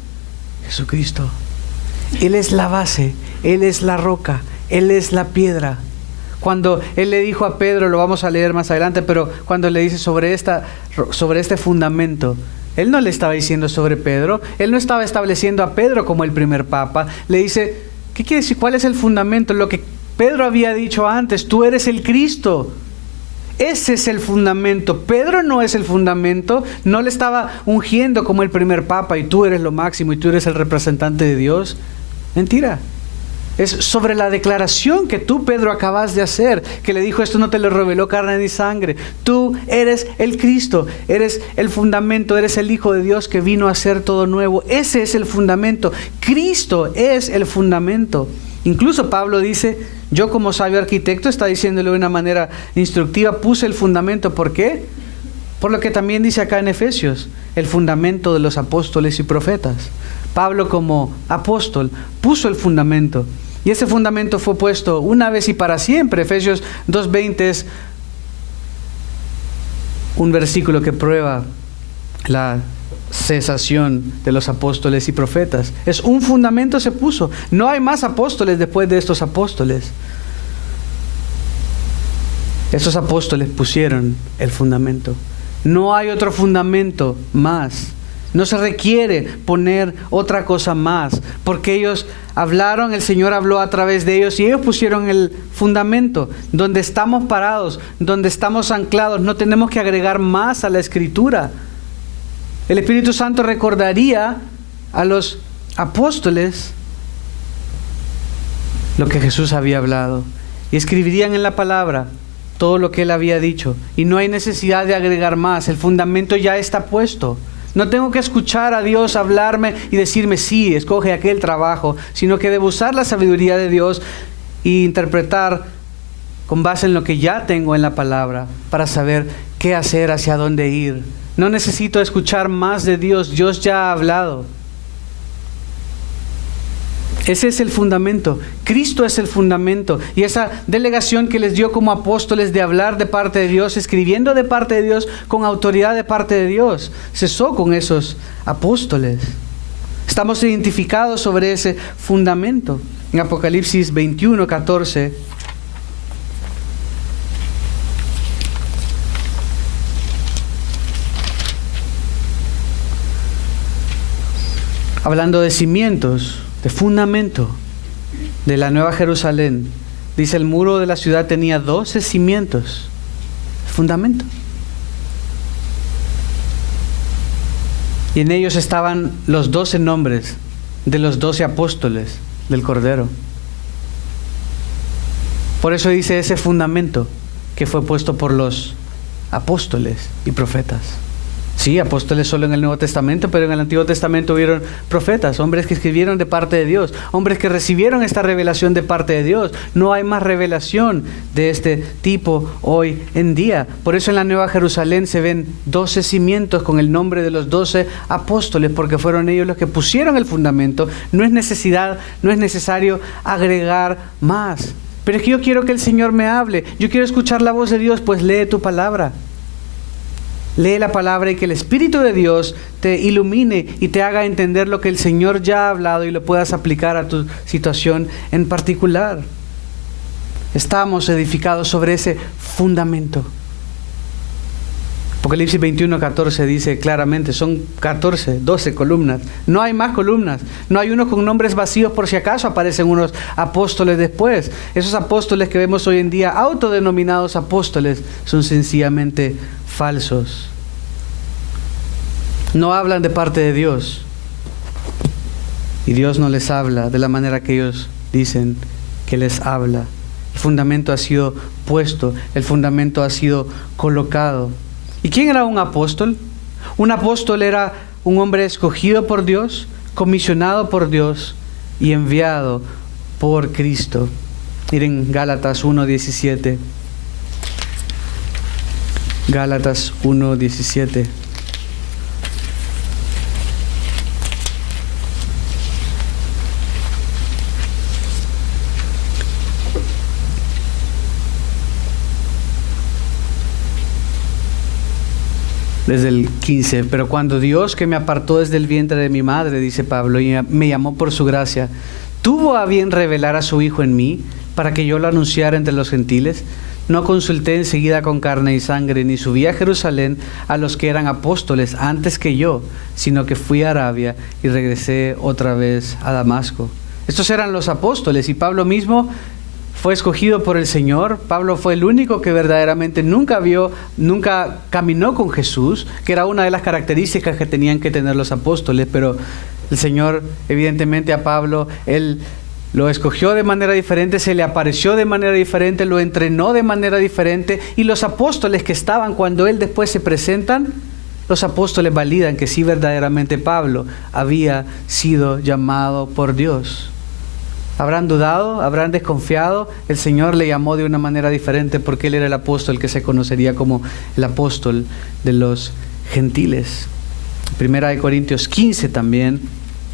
Jesucristo. Él es la base, Él es la roca, Él es la piedra. Cuando Él le dijo a Pedro, lo vamos a leer más adelante, pero cuando le dice sobre este fundamento, Él no le estaba diciendo sobre Pedro, Él no estaba estableciendo a Pedro como el primer papa. Le dice, ¿qué quiere decir? ¿Cuál es el fundamento? Lo que Pedro había dicho antes, tú eres el Cristo. Ese es el fundamento. Pedro no es el fundamento, no le estaba ungiendo como el primer papa y tú eres lo máximo y tú eres el representante de Dios. Mentira. Es sobre la declaración que tú, Pedro, acabas de hacer, que le dijo, esto no te lo reveló carne ni sangre. Tú eres el Cristo, eres el fundamento, eres el Hijo de Dios que vino a hacer todo nuevo. Ese es el fundamento. Cristo es el fundamento. Incluso Pablo dice, yo como sabio arquitecto, está diciéndole de una manera instructiva, puse el fundamento. ¿Por qué? Por lo que también dice acá en Efesios, el fundamento de los apóstoles y profetas. Pablo como apóstol puso el fundamento. Y ese fundamento fue puesto una vez y para siempre. Efesios 2:20 es un versículo que prueba la cesación de los apóstoles y profetas. Es un fundamento se puso. No hay más apóstoles después de estos apóstoles. Estos apóstoles pusieron el fundamento. No hay otro fundamento más. No se requiere poner otra cosa más, porque ellos hablaron, el Señor habló a través de ellos y ellos pusieron el fundamento donde estamos parados, donde estamos anclados. No tenemos que agregar más a la Escritura. El Espíritu Santo recordaría a los apóstoles lo que Jesús había hablado y escribirían en la palabra todo lo que Él había dicho, y no hay necesidad de agregar más. El fundamento ya está puesto. No tengo que escuchar a Dios hablarme y decirme, sí, escoge aquel trabajo, sino que debo usar la sabiduría de Dios e interpretar con base en lo que ya tengo en la palabra para saber qué hacer, hacia dónde ir. No necesito escuchar más de Dios, Dios ya ha hablado. Ese es el fundamento. Cristo es el fundamento. Y esa delegación que les dio como apóstoles de hablar de parte de Dios, escribiendo de parte de Dios, con autoridad de parte de Dios, cesó con esos apóstoles. Estamos identificados sobre ese fundamento. En Apocalipsis 21, 14. Hablando de cimientos, de fundamento de la Nueva Jerusalén, dice: el muro de la ciudad tenía 12 cimientos, fundamento. Y en ellos estaban los 12 nombres de los 12 apóstoles del Cordero. Por eso dice ese fundamento que fue puesto por los apóstoles y profetas. Sí, apóstoles solo en el Nuevo Testamento, pero en el Antiguo Testamento hubieron profetas, hombres que escribieron de parte de Dios, hombres que recibieron esta revelación de parte de Dios. No hay más revelación de este tipo hoy en día. Por eso en la Nueva Jerusalén se ven 12 cimientos con el nombre de los 12 apóstoles, porque fueron ellos los que pusieron el fundamento. No es necesario agregar más. Pero es que yo quiero que el Señor me hable, yo quiero escuchar la voz de Dios. Pues lee tu palabra. Lee la palabra y que el Espíritu de Dios te ilumine y te haga entender lo que el Señor ya ha hablado y lo puedas aplicar a tu situación en particular. Estamos edificados sobre ese fundamento. Apocalipsis 21, 14 dice claramente, son 12 columnas. No hay más columnas. No hay unos con nombres vacíos por si acaso aparecen unos apóstoles después. Esos apóstoles que vemos hoy en día, autodenominados apóstoles, son sencillamente falsos. No hablan de parte de Dios. Y Dios no les habla de la manera que ellos dicen que les habla. El fundamento ha sido puesto, el fundamento ha sido colocado. ¿Y quién era un apóstol? Un apóstol era un hombre escogido por Dios, comisionado por Dios y enviado por Cristo. Miren Gálatas 1:17. Gálatas 1:17. Desde el 15, pero cuando Dios, que me apartó desde el vientre de mi madre, dice Pablo, y me llamó por su gracia, tuvo a bien revelar a su Hijo en mí, para que yo lo anunciara entre los gentiles, no consulté enseguida con carne y sangre, ni subí a Jerusalén a los que eran apóstoles antes que yo, sino que fui a Arabia y regresé otra vez a Damasco. Estos eran los apóstoles, y Pablo mismo fue escogido por el Señor. Pablo fue el único que verdaderamente nunca caminó con Jesús, que era una de las características que tenían que tener los apóstoles, pero el Señor, evidentemente a Pablo, Él lo escogió de manera diferente, se le apareció de manera diferente, lo entrenó de manera diferente, y los apóstoles que estaban cuando Él después se presentan, los apóstoles validan que sí verdaderamente Pablo había sido llamado por Dios. ¿Habrán dudado? ¿Habrán desconfiado? El Señor le llamó de una manera diferente porque Él era el apóstol que se conocería como el apóstol de los gentiles. Primera de Corintios 15 también,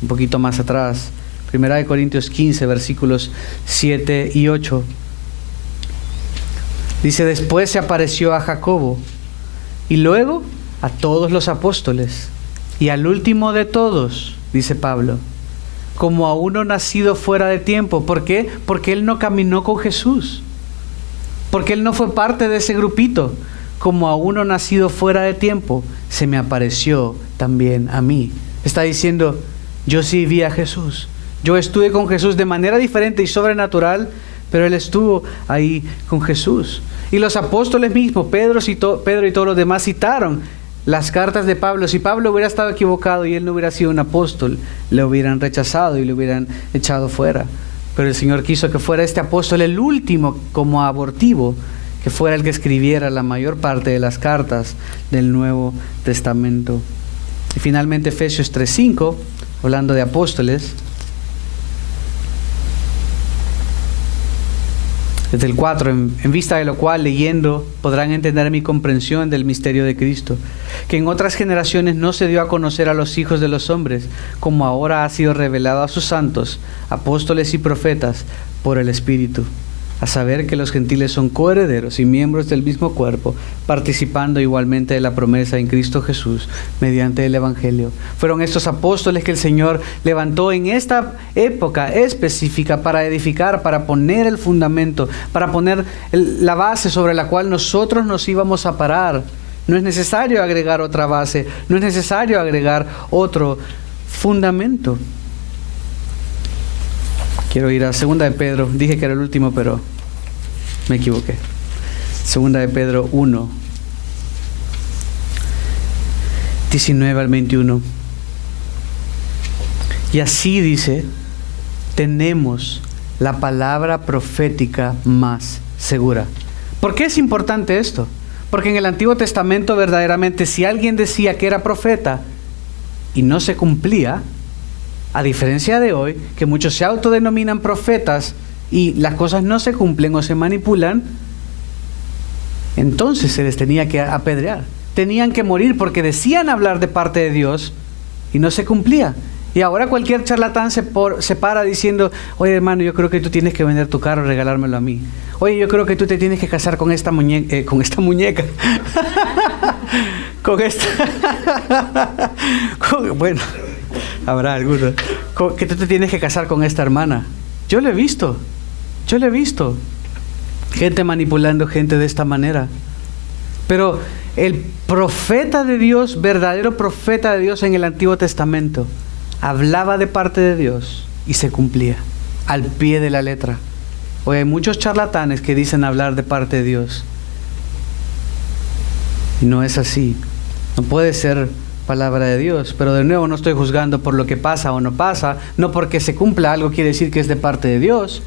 un poquito más atrás. Primera de Corintios 15, versículos 7 y 8. Dice: después se apareció a Jacobo y luego a todos los apóstoles, y al último de todos, dice Pablo, como a uno nacido fuera de tiempo. ¿Por qué? Porque él no caminó con Jesús, porque él no fue parte de ese grupito. Como a uno nacido fuera de tiempo, se me apareció también a mí. Está diciendo, yo sí vi a Jesús, yo estuve con Jesús de manera diferente y sobrenatural, pero él estuvo ahí con Jesús. Y los apóstoles mismos, Pedro y todos los demás, citaron las cartas de Pablo. Si Pablo hubiera estado equivocado y él no hubiera sido un apóstol, le hubieran rechazado y le hubieran echado fuera. Pero el Señor quiso que fuera este apóstol el último, como abortivo, que fuera el que escribiera la mayor parte de las cartas del Nuevo Testamento. Y finalmente Efesios 3:5, hablando de apóstoles, desde el 4, en vista de lo cual, leyendo, podrán entender mi comprensión del misterio de Cristo, que en otras generaciones no se dio a conocer a los hijos de los hombres, como ahora ha sido revelado a sus santos, apóstoles y profetas, por el Espíritu. a saber que los gentiles son coherederos y miembros del mismo cuerpo, participando igualmente de la promesa en Cristo Jesús, mediante el Evangelio. Fueron estos apóstoles que el Señor levantó en esta época específica para edificar, para poner el fundamento, para poner la base sobre la cual nosotros nos íbamos a parar. No es necesario agregar otra base, no es necesario agregar otro fundamento. Quiero ir a 2 de Pedro. Dije que era el último, pero me equivoqué. 2 de Pedro 1, 19 al 21. Y así dice, tenemos la palabra profética más segura. ¿Por qué es importante esto? Porque en el Antiguo Testamento verdaderamente si alguien decía que era profeta y no se cumplía, a diferencia de hoy, que muchos se autodenominan profetas y las cosas no se cumplen o se manipulan, entonces se les tenía que apedrear. Tenían que morir porque decían hablar de parte de Dios y no se cumplía. Y ahora cualquier charlatán se para diciendo, oye hermano, yo creo que tú tienes que vender tu carro y regalármelo a mí. Oye, yo creo que tú te tienes que casar con esta muñeca. Con esta... bueno... Habrá algunos. Que tú te tienes que casar con esta hermana. Yo lo he visto. Gente manipulando gente de esta manera. Pero el profeta de Dios, verdadero profeta de Dios en el Antiguo Testamento, hablaba de parte de Dios y se cumplía al pie de la letra. Hoy hay muchos charlatanes que dicen hablar de parte de Dios. Y no es así. No puede ser palabra de Dios, pero de nuevo no estoy juzgando por lo que pasa o no pasa, no porque se cumpla algo quiere decir que es de parte de Dios,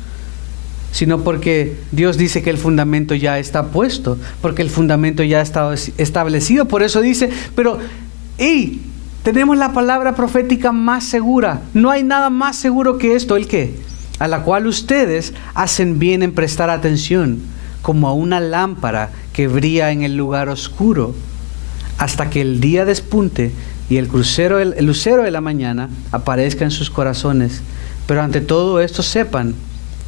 sino porque Dios dice que el fundamento ya está puesto, porque el fundamento ya está establecido. Por eso dice, pero tenemos la palabra profética más segura. No hay nada más seguro que esto. ¿El qué? A la cual ustedes hacen bien en prestar atención, como a una lámpara que brilla en el lugar oscuro, hasta que el día despunte y el lucero de la mañana aparezca en sus corazones. Pero ante todo esto sepan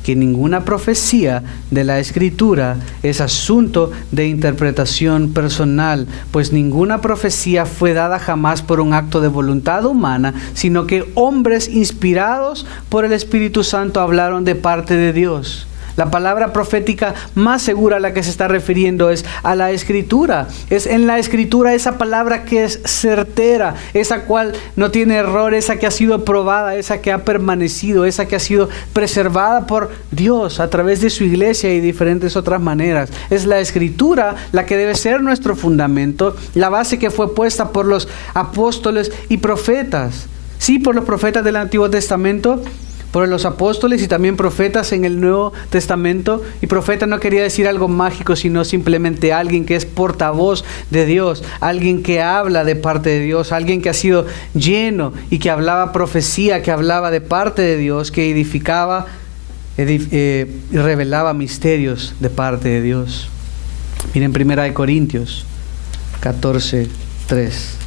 que ninguna profecía de la Escritura es asunto de interpretación personal, pues ninguna profecía fue dada jamás por un acto de voluntad humana, sino que hombres inspirados por el Espíritu Santo hablaron de parte de Dios. La palabra profética más segura a la que se está refiriendo es a la Escritura. Es en la Escritura esa palabra que es certera, esa cual no tiene error, esa que ha sido probada, esa que ha permanecido, esa que ha sido preservada por Dios a través de su iglesia y diferentes otras maneras. Es la Escritura la que debe ser nuestro fundamento, la base que fue puesta por los apóstoles y profetas. Sí, por los profetas del Antiguo Testamento, por los apóstoles y también profetas en el Nuevo Testamento. Y profeta no quería decir algo mágico, sino simplemente alguien que es portavoz de Dios, alguien que habla de parte de Dios, alguien que ha sido lleno y que hablaba profecía, que hablaba de parte de Dios, que edificaba y revelaba misterios de parte de Dios. Miren 1 Corintios 14:3.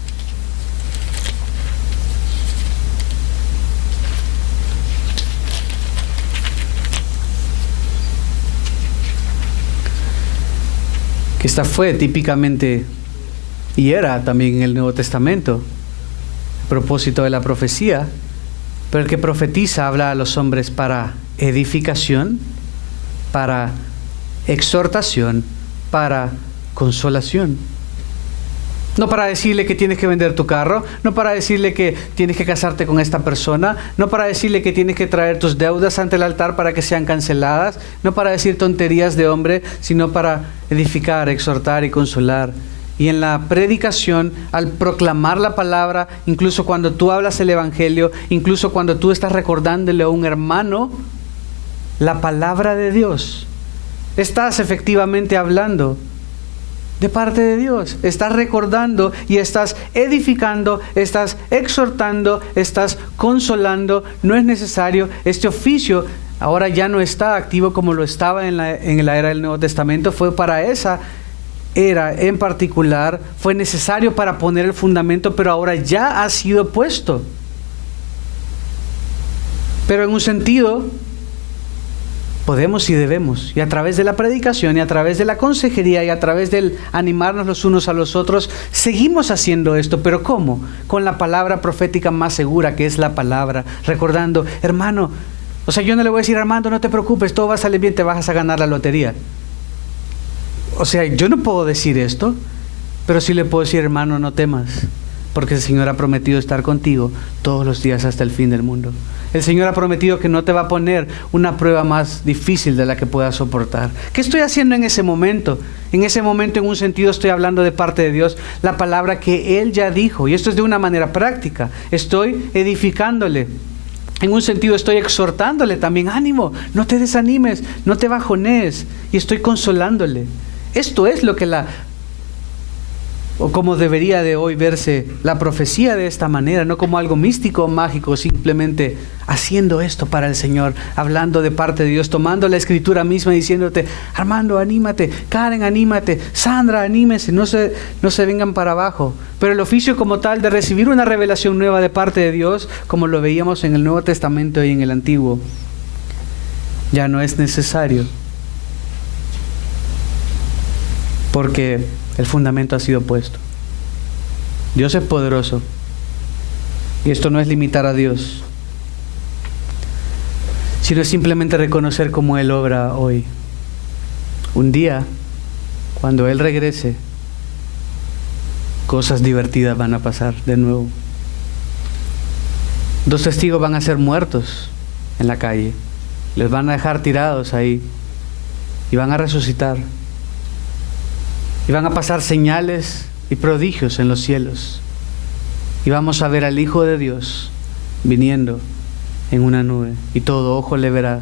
Esta fue típicamente, y era también en el Nuevo Testamento, a propósito de la profecía, pero el que profetiza habla a los hombres para edificación, para exhortación, para consolación. No para decirle que tienes que vender tu carro, no para decirle que tienes que casarte con esta persona, no para decirle que tienes que traer tus deudas ante el altar para que sean canceladas, no para decir tonterías de hombre, sino para edificar, exhortar y consolar. Y en la predicación, al proclamar la palabra, incluso cuando tú hablas el Evangelio, incluso cuando tú estás recordándole a un hermano la palabra de Dios, estás efectivamente hablando de parte de Dios. Estás recordando y estás edificando, estás exhortando, estás consolando. No es necesario. Este oficio ahora ya no está activo como lo estaba en la era del Nuevo Testamento. Fue para esa era en particular, fue necesario para poner el fundamento, pero ahora ya ha sido puesto. Pero en un sentido, Podemos y debemos. Y a través de la predicación y a través de la consejería y a través del animarnos los unos a los otros, seguimos haciendo esto. ¿Pero cómo? Con la palabra profética más segura, que es la palabra. Recordando, hermano, o sea, yo no le voy a decir, Armando, no te preocupes, todo va a salir bien, te vas a ganar la lotería. O sea, yo no puedo decir esto, pero sí le puedo decir, hermano, no temas, porque el Señor ha prometido estar contigo todos los días hasta el fin del mundo. El Señor ha prometido que no te va a poner una prueba más difícil de la que puedas soportar. ¿Qué estoy haciendo en ese momento? En ese momento, en un sentido, estoy hablando de parte de Dios, la palabra que Él ya dijo. Y esto es de una manera práctica. Estoy edificándole. En un sentido, estoy exhortándole también. Ánimo, no te desanimes, no te bajonees. Y estoy consolándole. Esto es lo que o como debería de hoy verse la profecía, de esta manera, no como algo místico o mágico, simplemente haciendo esto para el Señor, hablando de parte de Dios, tomando la escritura misma y diciéndote, Armando, anímate, Karen, anímate, Sandra, anímese, no se vengan para abajo. Pero el oficio como tal de recibir una revelación nueva de parte de Dios, como lo veíamos en el Nuevo Testamento y en el Antiguo, ya no es necesario, porque el fundamento ha sido puesto. Dios es poderoso. Y esto no es limitar a Dios, sino es simplemente reconocer cómo Él obra hoy. Un día, cuando Él regrese, cosas divertidas van a pasar de nuevo. 2 testigos van a ser muertos en la calle. Les van a dejar tirados ahí. Y van a resucitar. Y van a pasar señales y prodigios en los cielos. Y vamos a ver al Hijo de Dios viniendo en una nube. Y todo ojo le verá.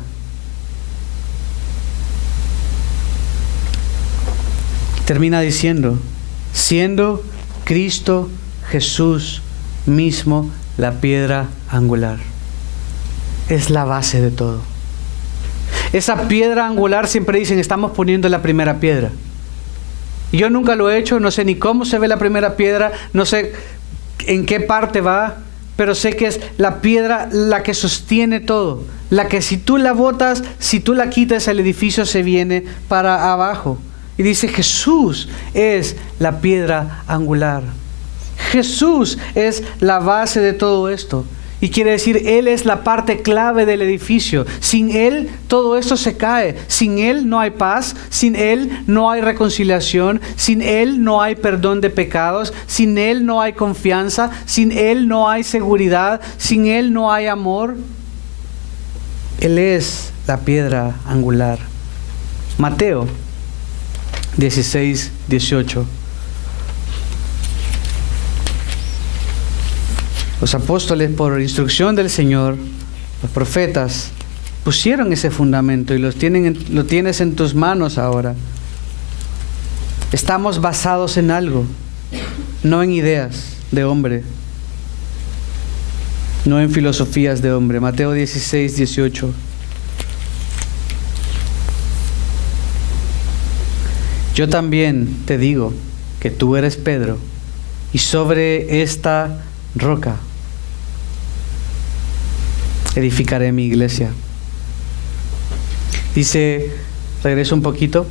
Termina diciendo, siendo Cristo Jesús mismo la piedra angular. Es la base de todo. Esa piedra angular, siempre dicen, estamos poniendo la primera piedra. Yo nunca lo he hecho, no sé ni cómo se ve la primera piedra, no sé en qué parte va, pero sé que es la piedra la que sostiene todo, la que si tú la botas, si tú la quitas, el edificio se viene para abajo. Y dice, Jesús es la piedra angular. Jesús es la base de todo esto. Y quiere decir, Él es la parte clave del edificio. Sin Él, todo esto se cae. Sin Él no hay paz. Sin Él no hay reconciliación. Sin Él no hay perdón de pecados. Sin Él no hay confianza. Sin Él no hay seguridad. Sin Él no hay amor. Él es la piedra angular. Mateo 16:18. Los apóstoles, por instrucción del Señor, los profetas, pusieron ese fundamento y lo tienes en tus manos ahora. Estamos basados en algo, no en ideas de hombre, no en filosofías de hombre. Mateo 16:18. Yo también te digo que tú eres Pedro, y sobre esta roca edificaré mi iglesia. Dice, regreso un poquito.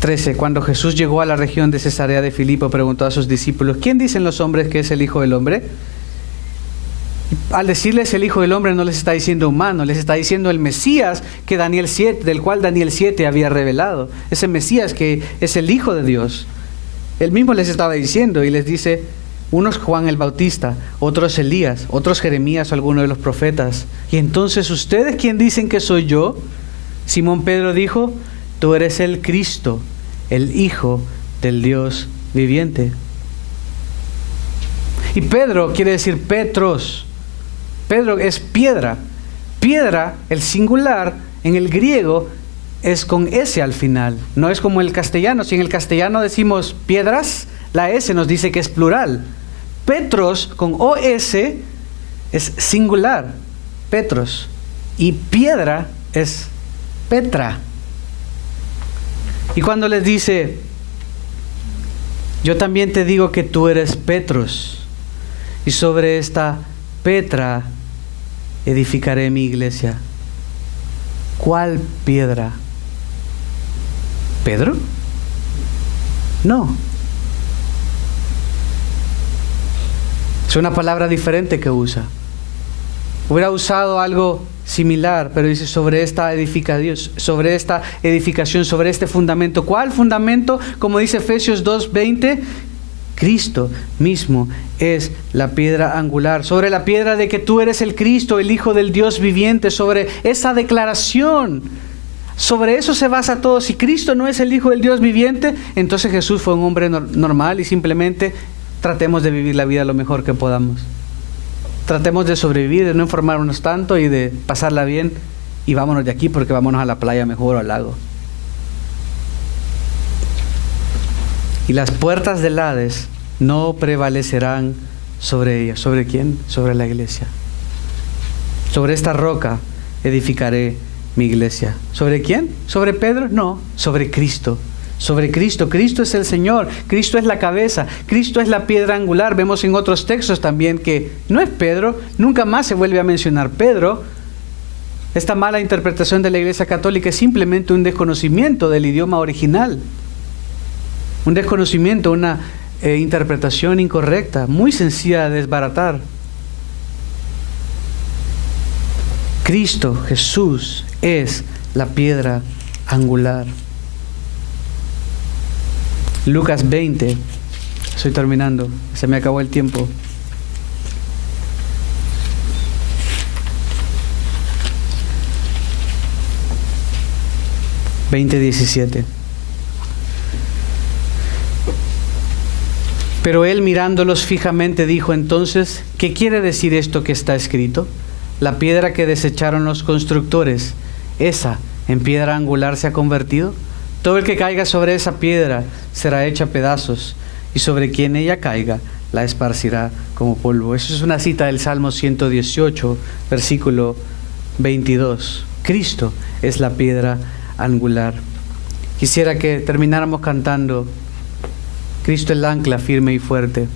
13. Cuando Jesús llegó a la región de Cesarea de Filipo, preguntó a sus discípulos, ¿quién dicen los hombres que es el Hijo del Hombre? Al decirles el Hijo del Hombre, no les está diciendo humano, les está diciendo el Mesías que del cual Daniel 7 había revelado. Ese Mesías que es el Hijo de Dios. Él mismo les estaba diciendo y les dice, unos Juan el Bautista, otros Elías, otros Jeremías o alguno de los profetas. Y entonces, ¿ustedes quién dicen que soy yo? Simón Pedro dijo, tú eres el Cristo, el Hijo del Dios viviente. Y Pedro quiere decir Petros. Pedro es piedra. Piedra, el singular, en el griego es con S al final. No es como el castellano. Si en el castellano decimos piedras, la S nos dice que es plural. Petros con OS es singular. Petros. Y piedra es Petra. Y cuando les dice, yo también te digo que tú eres Petros, y sobre esta Petra edificaré mi iglesia. ¿Cuál piedra? ¿Pedro? No. Es una palabra diferente que usa. Hubiera usado algo similar, pero dice sobre esta edificación, sobre este fundamento. ¿Cuál fundamento? Como dice Efesios 2:20, Cristo mismo es la piedra angular. Sobre la piedra de que tú eres el Cristo, el Hijo del Dios viviente, sobre esa declaración, sobre eso se basa todo. Si Cristo no es el Hijo del Dios viviente, entonces Jesús fue un hombre normal y simplemente tratemos de vivir la vida lo mejor que podamos. Tratemos de sobrevivir, de no enfermarnos tanto y de pasarla bien y vámonos de aquí porque vámonos a la playa mejor o al lago. Y las puertas del Hades no prevalecerán sobre ella. ¿Sobre quién? Sobre la iglesia. Sobre esta roca edificaré mi iglesia. ¿Sobre quién? ¿Sobre Pedro? No, sobre Cristo. Sobre Cristo. Cristo es el Señor. Cristo es la cabeza. Cristo es la piedra angular. Vemos en otros textos también que no es Pedro. Nunca más se vuelve a mencionar Pedro. Esta mala interpretación de la Iglesia Católica es simplemente un desconocimiento del idioma original. Un desconocimiento, una interpretación incorrecta, muy sencilla de desbaratar. Cristo, Jesús, es la piedra angular. Lucas 20, estoy terminando, se me acabó el tiempo. (20:17). Pero él mirándolos fijamente dijo entonces, ¿qué quiere decir esto que está escrito? La piedra que desecharon los constructores, ¿esa en piedra angular se ha convertido? Todo el que caiga sobre esa piedra será hecha pedazos, y sobre quien ella caiga la esparcirá como polvo. Eso es una cita del Salmo 118, versículo 22. Cristo es la piedra angular. Quisiera que termináramos cantando Cristo el ancla firme y fuerte.